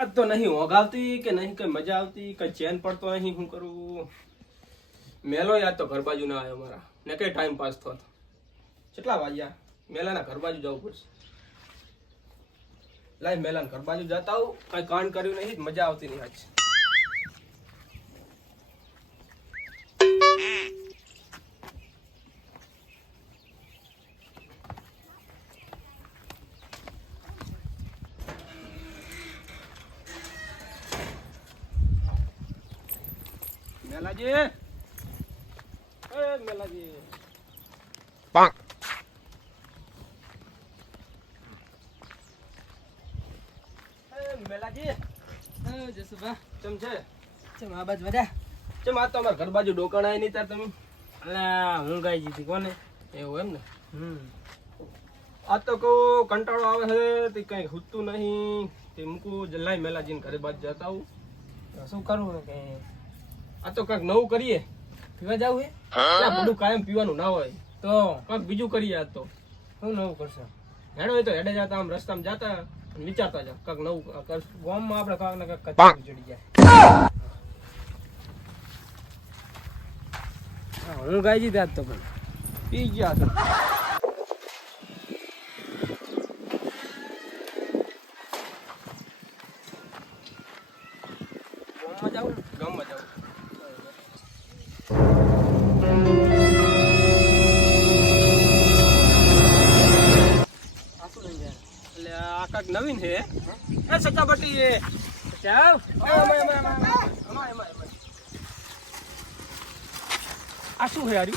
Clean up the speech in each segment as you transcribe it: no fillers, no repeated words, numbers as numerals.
આ તો નહીં ઊંઘ આવતી કે નહીં કઈ મજા આવતી, કઈ ચેન પડતો નહીં. શું કરું? મેલો યાદ તો ઘર બાજુ ના આવ્યો મારા ને કઈ ટાઈમ પાસ થતો. કેટલા વાગ્યા? મેલાના ઘર બાજુ જવું પડશે. લાય મેલાના ઘર બાજુ જતા આવું. કઈ કાંડ કર્યું નહીં, મજા આવતી નહીં આજ. મેલાજી, એ મેલાજી. પાંક. મેલાજી, જસુભા ચમ છે? ચમ આ બાજ વધ્યા. ચમ આ તો અમારા ઘર બાજુ ડોકાણા નહીં તાર તમે. અલા હું ગાઈ જીતી કોને એવું એમ ને? આ તો કહું કંટાળો આવે છે તે કઈ ખૂટતું નહીં. તે મૂકું જલાઈ મેલાજીને ઘરે બાજુ જતા આવું. તો શું કરવું કે આ તો કંઈક નવું કરીએ. પીવા જાવું હે આ બધું કાયમ પીવાનું ના હોય, તો કંઈક બીજું કરીએ. આજ તો શું નવું કરશો? હેડો હોય તો હેડે જતા આમ રસ્તામાં જતા અને વિચારતા જાવ કંઈક નવું કરશું. ગામમાં આપણે કાંક ને કાંક પાંક. કચરું ચડી જાય. હું ગાઈ જીતી આજ તો પણ પી ગયા છે. ગામમાં જાવું ગામમાં જાવ. આ શું લઈ જાય એટલે આ કાંઈક નવીન છે. એ સચાબટી એ જાવ આ શું છે યાર?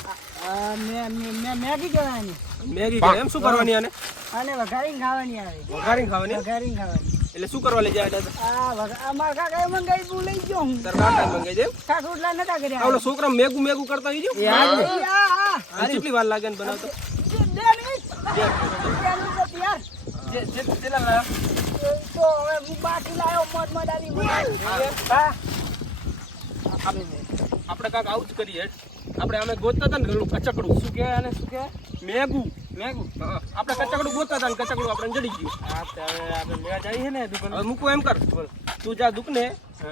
મેગી કહેવાની મેગી કે એમ શું કરવાની આને? અને વઘારીને ખાવાની આવે વઘારીને ખાવાની? વઘારીને ખાવાની એટલે શું કરવા લઈ જાય હતા? અમારા કાકાએ મંગાવી હું લઈ ગયો હું તાર કાકા મંગાઈ દે. કાક રોટલા નતા આ કર્યા ઓલો છોકરા મેગું મેગું કરતા હોય છે. આ કેટલી વાર લાગે ને બનાવતો? 2 મિનિટ તૈયાર કેટલા લાયા? તો હવે હું બાકી લાયો મધ મડાલી હા આપણે કાંક આવું જ કરીએ. આપણે અમે ગોતતા હતા ને પેલું કચકડું. શું કે અને શું કે મેગું. મેગું હા, આપણે કચકડું ગોતતા હતા ને કચકડું આપણે જડી ગયું. હા તો હવે આપણે લેવા જઈએ ને દુકાન હવે મૂકું એમ કર, તું જા દુકને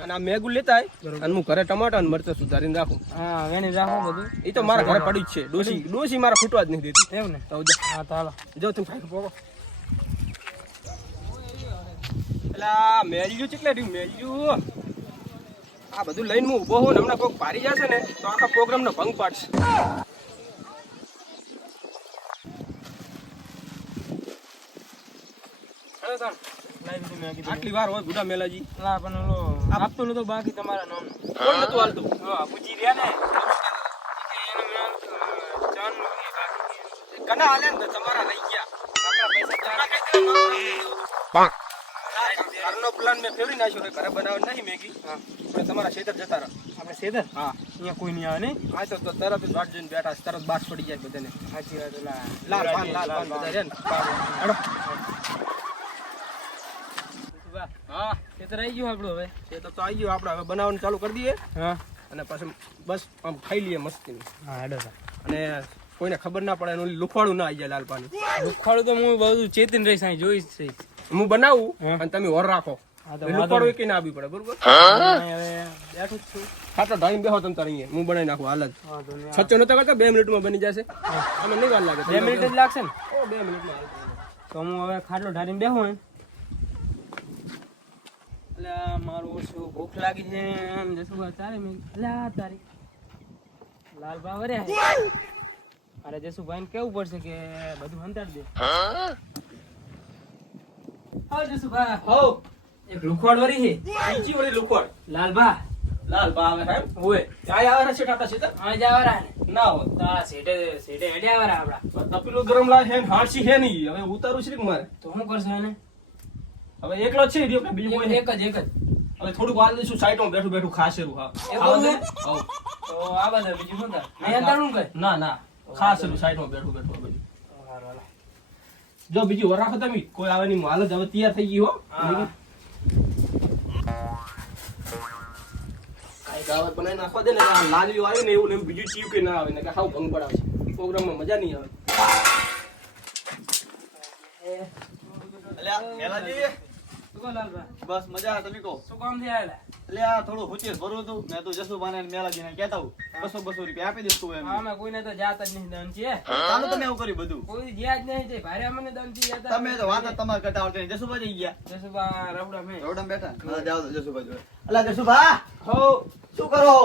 અને આ મેગું લેતા આય અને હું ઘરે ટમાટા અને મરચાં સુધારીને રાખું. હા વેણી રાખો બધું એ તો મારા ઘરે પડી જ છે. ડોસી મારા ખૂટવા જ નહીં દેતી. એવું ને તો જા. હા તો હાલો જો તું ખાઈ પોકો. એટલે આ મેલ્યું કેટલે રહ્યું મેલ્યું? આ બધું લઈને હું ઊભો હોઉં ને હમણાં કોઈક ભારી જશે ને તો આખા પ્રોગ્રામનો ભંગ પાડશે. હવે તાણ લાવી દીધું મેં કીધું આટલી વાર હોય બુઢા મેલાજી? લા પણ ઓલો આપતું નતો બાકી તમારા નામ કોઈ નતું હાલતું. પૂછી રહ્યા ને ચાન કના હાલે ને તમારા લઈ ગયા. આપણા પૈસા પાંક. ઘરનો પ્લાન મેં ફેરવી નાખ્યો છે. ઘરે બનાવવા નહીં મેગી. પણ તમારા ખેતર જતા રહો. આપણે સેદર હા અહીંયા કોઈ નહીં આવે ને હા તો તરત જ વાટ જોઈને બેઠા છે. તરત બાટ પડી જાય બધાને. સાચી વાત લાલ પાન બધા છે ને. હેડો. હા ખેતર આવી ગયું આપણું હવે ખેતર તો આવી ગયું. આપણે હવે બનાવવાનું ચાલુ કરી દઈએ હા અને પછી બસ આમ ખાઈ લઈએ મસ્તી. હા હેડો અને કોઈને ખબર ના પડે એનું લુખવાડું ના આવી જાય લાલ પાણી. દુખાડું તો હું બધું ચેતીને રહીશ અહીં જોઈશ છે હું બનાવું હા. અને તમે ઓર રાખો. હા તો લુખવાડું કે ના આવી પડે બરોબર. હવે બેઠું જ છું ખાતો ટાઈમ બેહો તમે તારે અહીંયા. હું બનાવી નાખું હાલ જ. હા તો નહીં સચ્ચો નતો કરતો 2 મિનિટમાં બની જશે. અમે નહીં વાર લાગે. 2 મિનિટ જ લાગશે ને ઓ 2 મિનિટમાં હાલ. તો હું હવે ખાટલો ઢારીને બેહું એમ એટલે મારું ઓછું ભૂખ લાગી છે એમ જશું ચાલે મેં એટલે તારી લાલ ભાવ વર્યા છે અરે જસુભાઈ કેવું પડશે કે બધું હંતાડી દે હા જસુભા હો એક લુખવાડ વરી છે બીજી વળી લુખવાડ. લાલભા લાલ બા આવે સાહેબ. ઓય ચાય આવે છે ટાટા સીધા? આ જાવરા ને ના હોય. તા સેટે સેટે હેડ્યા વરા આપડા તપેલું ગરમ લાગે છે ને હાડસી છે નહીં. હવે ઉતારું છે કે મારે? તો શું કરશો એને હવે એકલો જ છે રહ્યો કે બીજું કોઈ એક જ હવે થોડુંક વાર દઈશું સાઈડમાં બેઠું બેઠું ખાસેરું. હા એવું છે? હઉ. તો આ બધા બીજું શું થાય મેં અંતાણું કઈ ના ના ખાસેરું સાઈડમાં બેઠું બેઠું આ બધું. જો બીજું વાર રાખો તમે. કોઈ આવે નહીં. હાલ જ હવે તૈયાર થઈ ગઈ હો. હા. કાંઈ દાવત બનાવી નાખવા દે ને એટલે આ લાલીઓ આવે ને એવું ને એવું બીજું ચીવ કે ના આવે ને કે હાવ ભંગ પડાવે છે. પ્રોગ્રામમાં મજા નહીં આવે. અલ્યા મેલાજી શું કહો લાલભા? બસ મજા. તમે કહો. શું કામથી આયેલા? એટલે આ થોડું હુચેસ ભરવું હતું. મેં તો જસુભાને અને મેલાજીને કહેતા હું 200 રૂપિયા આપી દઈશ તું એમ. આમાં કોઈને તો જાત જ નહીં દન છે. ચાલો તમે એવું કર્યું બધું. કોઈ જ્યાં જ નહીં તે ભારે અમને દન થી જતા. તમે તો વાત જ તમારે કરતા આવડતી નહીં. જસુભા જઈ ગયા. જસુભા રવડા મેં. રોડમ બેઠા. હા જાઓ તો જસુભા જોડે. અલા જસુભા હો શું કરો?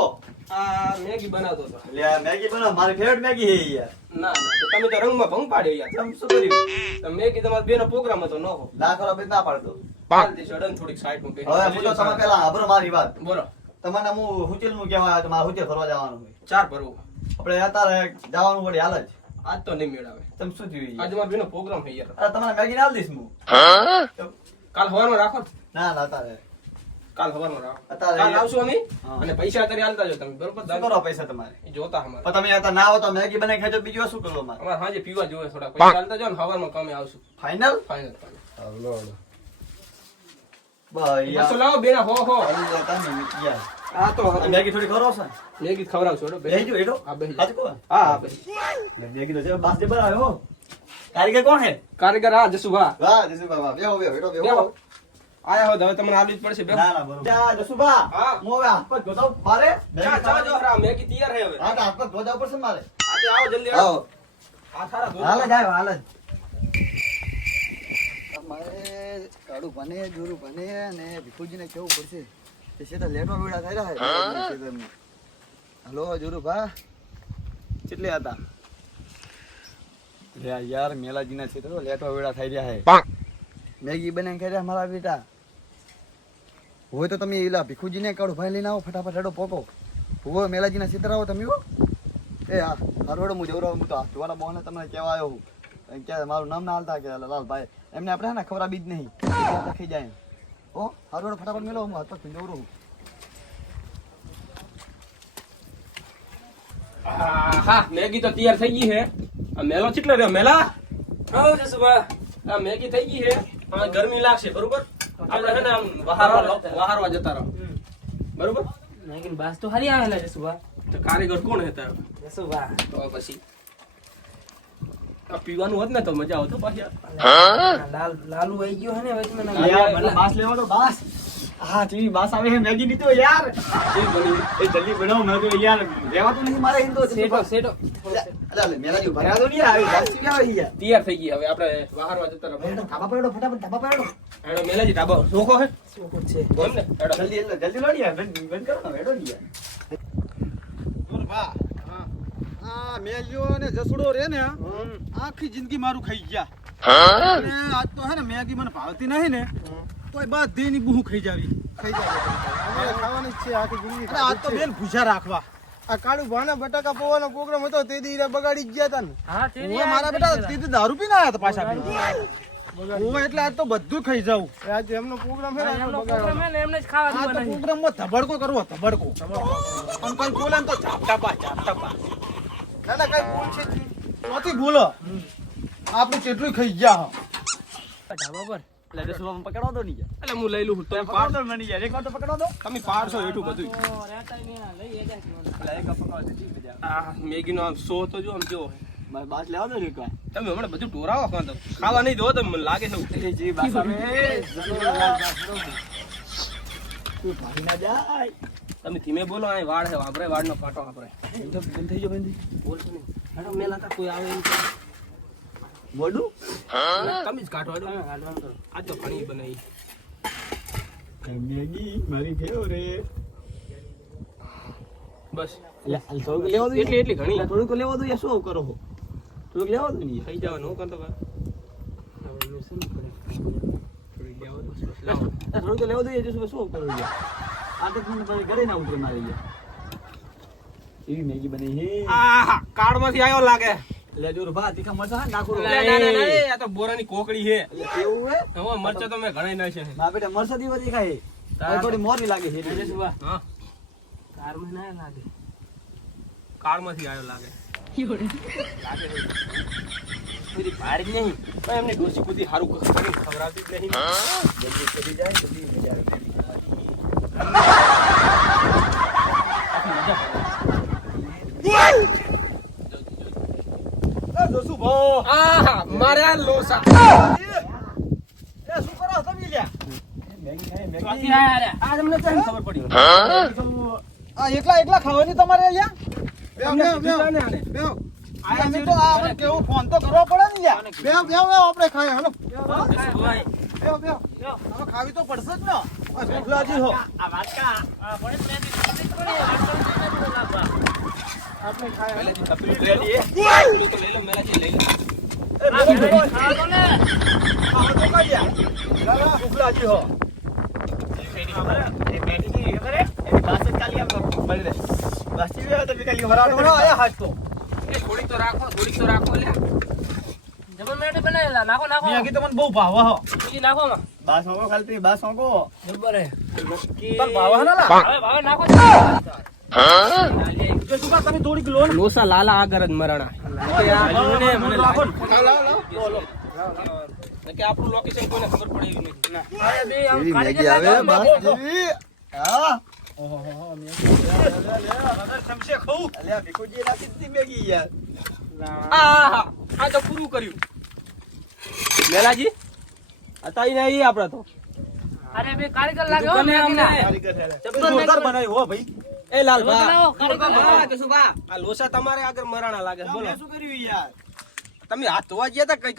આ મેગી બનાવતો હતો. લે આ મેગી બનાવ. મારી ફેવરેટ મેગી છે યાર. ના ના તો તમે તો રંગમાં ભંગ પાડ્યો યાર. તમે શું કર્યું? તો મેગી તમારા બેનો પ્રોગ્રામ હતો ન હો. ના કરો બેન ના પાડતો. પાડ દેશો અડન થોડીક સાઈડમાં બેસી. હવે પૂછો તમે પેલા આભરો મારી વાત. બોલો તમને હું હુચેલ નું કહેવા આવ્યો તો મારે હુચેલ ફરવા જવાનું હોય. ચાર ભરવું. આપણે અત્યારે જવાનું વળી હાલ જ. આજ તો નહીં મેળાવે. તમે શું થયું આજે યાર? મારા બેનો પ્રોગ્રામ છે યાર. અરે તમારે મેગી ના દઈશ હું. કાલ સવારમાં રાખો. ના ના અત્યારે કાલ સવારમાં રાખો. અત્યારે કાલ આવશું અમે હા. અને પૈસા અત્યારે હાલતા જો તમે બરોબર. શું કરો પૈસા તમારે? એ જોતા અમારે. પણ તમે અત્યારે ના હો તો મેગી બનાવી ખાજો. બીજું શું કરવું અમારે? અમારે સાંજે પીવા જોવે થોડા પૈસા હાલતા જો ને સવારમાં કમે આવશું. ફાઇનલ? ફાઇનલ બસ યાર. બસો લાવો બેના હો હો. તમે યાર. આ તો આ મેગી થોડી ખરો છે. મેગી ખવડાવશો હેડો. બેહી જો એડો. હા બેહી આજ કો? હા હા બેહી. મેગી તો છે બાસ જે બનાવ્યો હો. કારીગર કોણ છે? કારીગર આ જસુભા. વાહ જસુભા વાહ. બેહો બેહો એડો બેહો. બેહો. આયા હો તો હવે તમને આલવી જ પડશે બેહો. ના ના બરોબર. જા જસુભા. હા. હું હવે હાથ પગ ધોતા હું. મારે ચા ચા જો હરા મેગી તૈયાર છે હવે. હા તો હાથ પગ ધોતા પડશે મારે. આજે આવો જલ્દી આવો. આવો. આ સારા દો. હાલ જ આવ્યો હાલ જ. મારે કાળું ભણે જોરું ભણે ને ભીખુજીને કેવું પડશે કે છે તો લેટવા વેડા થઈ રહ્યા છે. હલો જોરું ભા કેટલે હતા? લે યાર મેલાજીના છે તો લેટવા વેડા થઈ રહ્યા છે. મેગી બનાવીને ખાઈ રહ્યા મારા બેટા. હોય તો તમે એલા ભીખુજીને કાળું ભાઈ લઈને આવો ફટાફટ હેડો પોકો. હોય મેલાજીના સીતર આવો તમે હો. એ હા હારોડો હું જવરો હું તો હાથવાળા બોને તમને કહેવા આવ્યો હું કે મારું નામ ના હાલતા કે લાલભાઈ એમને આપણે ને ખબર બી જ નહીં લખી જાય. ઓ હારોડો ફટાફટ મેલો હું હાથ પગ જવરો હું. હા મેગી તો તૈયાર થઈ ગઈ છે. આ મેલો કેટલો રહ્યો મેલા? આવો જસુભા. આ મેગી થઈ ગઈ છે. હવે ગરમી લાગશે બરોબર. આપણે છે ને આમ વહારવા જતા રહો બરોબર. મેગીન બાસ તો હારી આવેલા જસુભા. તો કારીગર કોણ હતા? જસુભા. તો પછી આ પીવાનું હોત ને તો મજા આવતો પાછી. લાલુ આવી ગયો હે ને વચમાં ના. યાર મને બાસ લેવા દો બાસ. હા ટીવી બાસ આવે છે મેગી ની તો યાર કેવી બની? એ જલ્દી બનાવો મેં તો યાર રહેવાતું નહીં મારે હિન્દો સેટો સેટો. અલા મેલાજી ભર્યા તો નહીં આવે બાસ થી આવે યાર. તૈયાર થઈ ગઈ હવે આપણે વહારવા જતા રહો. હેડો ધાબા પર હેડો ફટાફટ ધાબા પર હેડો. હેડો મેલાજી ઢાબો ચોખ્ખો હે શું છે? એમ ને હેડો. જલ્દી લો યાર બંધ કરો ને હેડો ને યાર. આ મેગીઓ ને જસડો રે ને આખી જિંદગી મારું ખાઈ ગયા અને આજ તો હે ને મેગી મને ભાવતી નહીં ને તોય બધી ની બહુ ખાઈ જાવી અમારે ખાવાની જ છે આખી જિંદગી. અને આજ તો બેન ભૂસા રાખવા આ કાળુ ભાના બટાકા પૌવાનો પ્રોગ્રામ હતો તે દી રે બગાડી જ ગયા તા ને. હા તે ઓવે મારા બેટા તે દી દારૂ પીને આયા હતા પાછા પીવા. ઓવે એટલે આજ તો બધું ખાઈ જાવું. આજે એમનો પ્રોગ્રામ હે ને એમનો આટલો પ્રોગ્રામ બગાડવાનો. હે ને એમને જ ખાવા આ તો દેવાના છે. પ્રોગ્રામમાં ધબડકો કરવો ધબડકો અને કોઈ બોલે ને તો ઝાપટા ના ના કઈ ભૂલ છે જ નહીં. નહોતી ભૂલ આપણે કેટલું ખાઈ ગયા ઢાબા પર. એટલે જસુભાઈ પકડવા દો નહીં યાર. એટલે હું લઈ લઉં તમે પકડવા દો મને યાર એક વાર તો પકડવા દો. તમે પાડશો એટલું બધું. ઓ, રહેતા નહીં આ, લઈ એજા છે મને. એટલે એક વાર પકડવા દે ઠીક છે. આ મેગીનો આમ સો તો જો આમ કેવો છે. મારે બાસ લેવા દો ને એક વાર. તમે હમણાં બધું ઢોરાવો કાં તો ખાવા નહીં દો તો મને લાગે છે એવું. એ જી બાસ આવે. તું ભાગી ના જાય. તમે ધીમે બોલો આ વાળ છે વાપરે વાળનો કાંટો વાપરે. બંધ થઈ જાઓ બંધ. બોલશો નહીં. હેડો મેલા તા કોઈ આવે નહીં. મોઢું તમે જ કાઢો હેડો. આજ તો ઘણી બનાવી. મેગી મારી ફેવરેટ. બસ થોડુંક લેવા દો એટલી એટલી ઘણી થોડુંક લેવા દો યાર શું કરો છો? થોડુંક લેવા દો ને યાર. થઈ જવાનું હું કાં તો કાં. થોડીક લેવા દો. બસ, લાવો. થોડુંક તો લેવા દો યાર શું કરો યાર. આ તો તમને તારી ઘરે ના ઉતરે મારે યાર. એવી મેગી બની હે. આહા, કાર્ડમાંથી આવ્યો લાગે. લે જો ભા તીખા મરચા હા નાખો. ના, ના, ના, ના, આ તો બોરાની કોકડી છે. એવું હે? હવે મરચાં તો મેં ઘણાય નાખ્યા છે. ના બેટા મરચા દીવા દેખાય. તારે થોડી મોરી લાગે છે એટલે. જસુભા. હા, કારમાં ના લાગે. કાર્ડમાંથી આવ્યો લાગે. લાગે છે. બધી ભાર જ નહીં. પણ એમની ડોસી બધી હારું કરીને ખવડાવતી જ નહીં. જલ્દી કરી જાય તો બી મજા આવે. આખી મજા પડે. એ જોશું ભો આહા, મારે આ લોસા. એ શું કરો તમે લ્યા ચોથી આયા રે. આ તમને કેમ ખબર પડી આ એકલા ખાવાની તમારે અહીંયા તમને કીધું ને આને. બેહો. આને તો આ આપણે કેવું ફોન તો કરવો પડે ને યાર બેહો આપણે ખાઈએ હાલો ભાઈ, બેહો હવે ખાવી તો પડશે જ ને આ ભૂખલાજી હો આ વાટકા આ પડે જ નથી. આપણે ખાઈએ મેલાજી તપેલું તો લઈ લો મેલાજી લઈ લો ભૂખલાજી હો એ થોડીક તો રાખો લે જબર મેટે બનાવેલા. નાખો નાખો મેગી તો મને બહુ ભાવે હો બીજી નાખો માં. બરોબર હે. તને ભાવે ના લા હવે ભાવે નાખો. જો સુકા તમે થોડીક લોન લોસા લાલા આગળ જ મરણા મને લાવો કે આપણું લોકેશન કોઈને ખબર પડે એવી નથી અરે બે આમ એવી કાઢી મેગી આવે દેતા બસ જેવી. હા ચમચે ખાવું અલ્યા ભીખુજી રાખી દીધી મેગી યાર આ તો પૂરું કર્યું મેલાજી હતા નહીં આપડે તો અરે બે કારીગર લાગે હો દુકાને મેગીના. અમને જોરદાર બનાવી હો ભાઈ એ લાલ બનાવો, કારીગર લાવો. આ લોસા તમારે આગળ મરાણા લાગે બોલો મેં શું કર્યું યાર તમે હાથ ધોવા ગયા હતા કઈ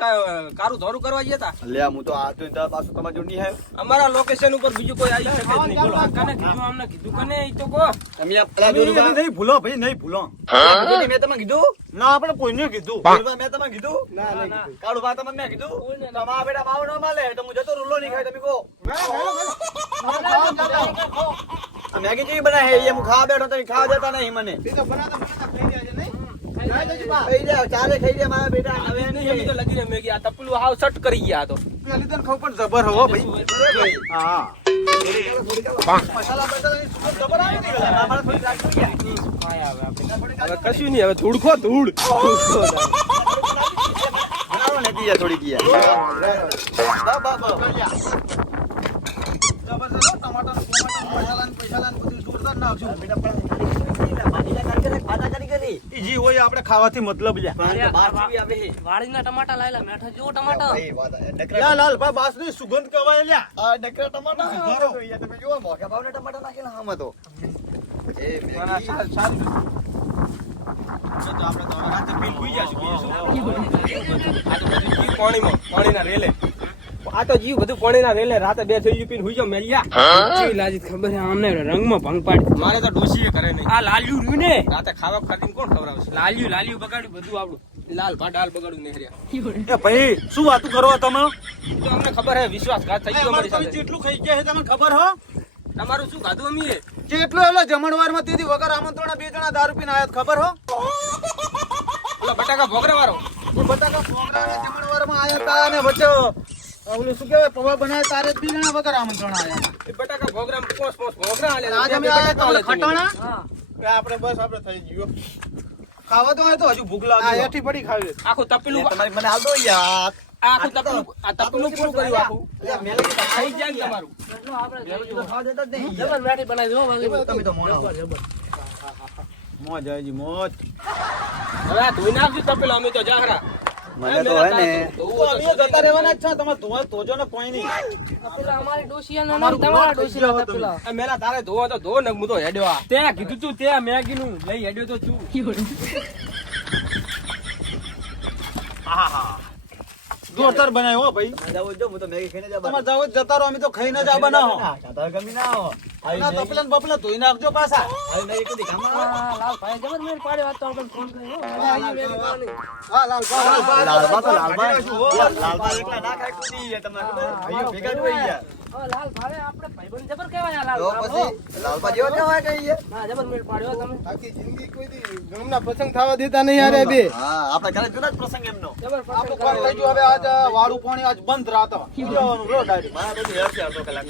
કારું ધોરું કરવા ગયા હતા અલ્યા હું તો આ તો ઇન્તા પાછું તમાર જોડ નહીં આવ્યો અમારા લોકેશન ઉપર બીજું કોઈ આવી શકે જ નહીં બોલો કને કીધું અમને કીધું કને ઈ તો કહો તમે આ પેલા તમે જોડું નહીં ભૂલો ભાઈ નહીં ભૂલો ભીખુજી મેં તમને કીધું ના આપણે કોઈને કીધું ભીખુજી મેં તમને કીધું ના. કાળુ બા તમને મેં કીધું તમારા બેટા માવો ન માલે તો હું જતો રૂલો નહીં ખાય તમે કહો આ મેગી જેવી બનાવે છે એ હું ખાવા બેઠો તમે ખાવા દેતા નહીં મને ખાઈ જાવ ચારે ખાઈ જાય મારા બેટા હવે એમ તો લગીને મેગી આ તપલું હાવ સટ કરી ગયા તો પેલી તને ખબર પણ જબર હો ભાઈ હા મસાલા બસાલા ની સુગંધ જબર આવે ને ગલા મારા થોડી રાખી ગયા હવે કશું નહીં હવે ધૂળખો ધૂળ બનાવો ને તીયા થોડી ગયા બા જબરજસ્ત ટમાટર પૈસા બધું જોરદાર નાખજો ઈ જી હોય આપણે ખાવાથી મતલબ લ્યા વાળીના ટમાટા લાયેલા. મેઠા જેવો ટમાટા. યા લાલ ભા બાસ ની સુગંધ કવાય લ્યા તમે જુઓ મોટા ભાવના ટમાટા નાખેલા આમાં તો એ મેગી આપણે તો રાતે બિલ હોઈ જશે બીજું શું આ તો બધું જીવ પાણીના રેલે આ તો જીવ બધું પાણીના રેલે રાતે બે થઈ પીને હુઈ જાવ મેલિયા કેવી લાજી ખબર છે આમને રંગમાં ભંગ પાડી. મારે તો ડોશીએ કરે નહીં આ લાલ્યું રહ્યું ને, રાતે ખાવા ખાધીને કોણ ખવડાવશે લાલ્યું બગાડ્યું બધું આપણું. લાલ ભાડાલ બગાડું નહીં રહ્યા એ ભાઈ શું વાતું કરો તમે ઈ તો અમને ખબર હે વિશ્વાસઘાત થઈ ગયો અમારી તમે સાથે જેટલું ખાઈ ગયા છે તમને ખબર હો તમારું શું ખાધું અમીએ જેટલું એલો જમણવાર માં તેથી વગર આમંત્રણ બે જણા દારૂ પીને આયા ખબર હો ઓલા બટાકા ભોગરા વાળો એ બટાકા ફોગરાના જમણવાર માં આયા તા અને વચ્ચે ઓલું શું કહેવાય પૌવા બનાવ્યા તારે બે જણા વગર આમંત્રણ આયા એ બટાકા ભોગરા પોસ ભોગરા આલે આજ અમે આયા તા ઓલા ખટાણા હા. કે આપણે બસ આપણે થઈ ગયો ખાવા તો હોય તો હજુ ભૂખ લાગી એઠી પડી ખાવી આખું તપેલું તમારી મને હાલ દો યાર આખું તપેલું આ તપેલું પૂરું કર્યું આખું અલ્યા મેલડી ખાઈ જાય ને તમારું એટલું આપણે મેલડી તો ખાવા દેતા જ નહીં જબર મેઠી બનાવી દો બાકી. તમે તો મોણા હો. મોજ આજી મોજ હવે આ ધોઈ નાખજો તપેલું અમે તો જાહરા મને તો હે ને તો અમે જતા રહેવાના જ છે તમે ધોવા તોજો ને કોઈ નહીં પેલા અમારી ડોશિયાના નામ તમારા ડોશિયાના પેલા. આ મેલા તારે ધોવા તો ધો ને હું તો હેડ્યો આ તે કીધું તું તે મેગી નું લઈ હેડ્યો તો છું. જોરદાર બનાવ્યો હો ભાઈ જાવ જો હું તો મેગી ખાઈને જ તમારે જાવ જતા રહો અમે તો ખાઈને જ આ બનાવો સાતા ગમી ના હો ના તપલા ને બપલા ધોઈ નાખજો પાછા આવી મેગી કદી કામ ના હા, લાલભાઈ જબર મેળ પાડ્યો આજ તો આપણે ફોન કર્યો. હા લાલબા લાલબા તો લાલબા લાલબા એકલા ના ખાય કુદી તમને ખબર ભાઈઓ ભેગા જ હોય યાર હા, લાલભાઈ આપણે ભાઈબંધ જબર કહેવાય આ તો લાલભાઈ. પછી લાલબા જેવો ન હોય કઈ યાર હા, જબર મેળ પાડ્યો તમે. આખી જિંદગી કોઈ દી ગામના પ્રસંગ થવા દેતા નહીં યાર એ બે હા આપણે ઘરે જુદા જ પ્રસંગ એમનો જબર આપણું પસંદ કામ થઈ ગયું હવે આજ વાળું પાણી આજ બંધ રાતો જવાનું રો ડાયરેક્ટ મારા બધું હેર છે અડધો કલાક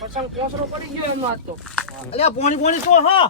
પસંદ કોસરો પડી ગયો એમનો આજ તો. અલ્યા પાણી પાણી શું હા